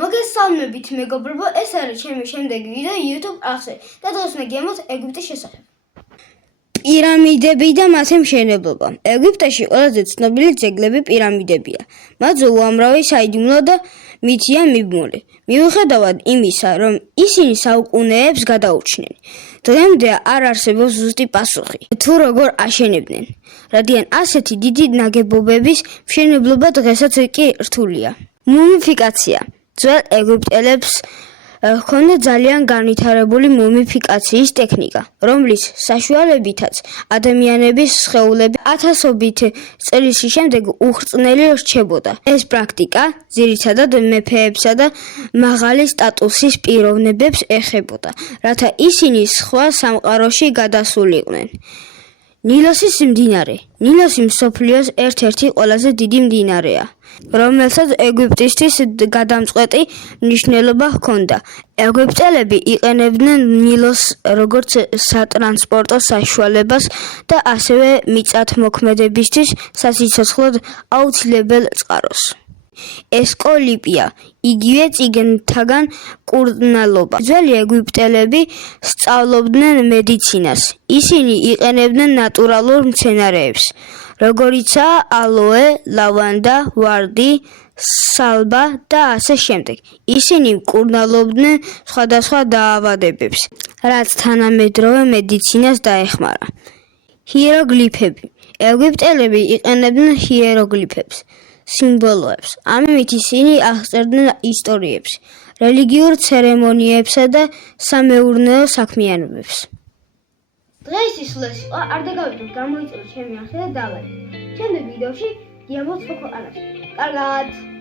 მოგესალმებით მეგობრებო, ეს არის ჩემი შემდეგი ვიდეო YouTube არხზე და დღეს მე გემოთ ეგვიპტის შესახებ. პირამიდები და მათი მშენებლობა. ეგვიპტეში ყველაზე ცნობილი ძეგლები პირამიდებია. მათზე უამრავი საიდუმლო და მითია მიბმული. მიუხედავად იმისა, რომ ისინი საუკუნეებს გადაურჩნენ, დღემდე არ არსებობს ზუსტი პასუხი, თუ როგორ აშენებდნენ, რადგან ასეთი დიდი ნაგებობების მშენებლობა დღესაც კი რთულია. მუმიფიკაცია. ძველ ეგვიპტელებს ჰქონდა ძალიან განვითარებული მუმიფიკაციის ტექნიკა, რომლის საშუალებითაც ადამიანების სხეულები ათასობით წლის შემდეგ უხრწნელი რჩებოდა. ეს პრაქტიკა ძირითადად მეფეებსა და მაღალი სტატუსის პიროვნებებს ეხებოდა, რათა ისინი სხვა სამყაროში გადასულიყვნენ. ნილოსის მდინარე. ნილოსი მსოფლიოს ერთ-ერთი ყველაზე დიდი მდინარეა, რომელსაც ეგვიპტისთვის გადამწყვეტი მნიშვნელობა ჰქონდა. ეგვიპტელები იყენებდნენ ნილოს როგორც სატრანსპორტო საშუალებას და ასევე მიწათმოქმედებისთვის სასიცოცხლოდ აუცილებელ წყაროს. ესკოლიპია, იგივე წიგნთაგან მკურნალობა. ძველი ეგვიპტელები სწავლობდნენ მედიცინას. ისინი იყენებდნენ ნატურალურ მცენარეებს, როგორიცაა ალოე, ლავანდა, ვარდი, სალბა და ასე შემდეგ. ისინი მკურნალობდნენ სხვადასხვა დაავადებებს, რაც თანამედროვე მედიცინას დაეხმარა. ჰიეროგლიფები. ეგვიპტელები იყენებდნენ ჰიეროგლიფებს, სიმბოლოებს. ამით ისინი აღწერდნენ ისტორიებს, რელიგიურ ცერემონიებსა და სამეურნეო საქმიანობებს. დღეისთვის სულ ეს იყო. არ დაგავიწყოთ, გამოიწვიოთ ჩემი არხი და დალაიქეთ. შემდეგ ვიდეოში გიამბობთ სხვა ქვეყანაში. კარგად!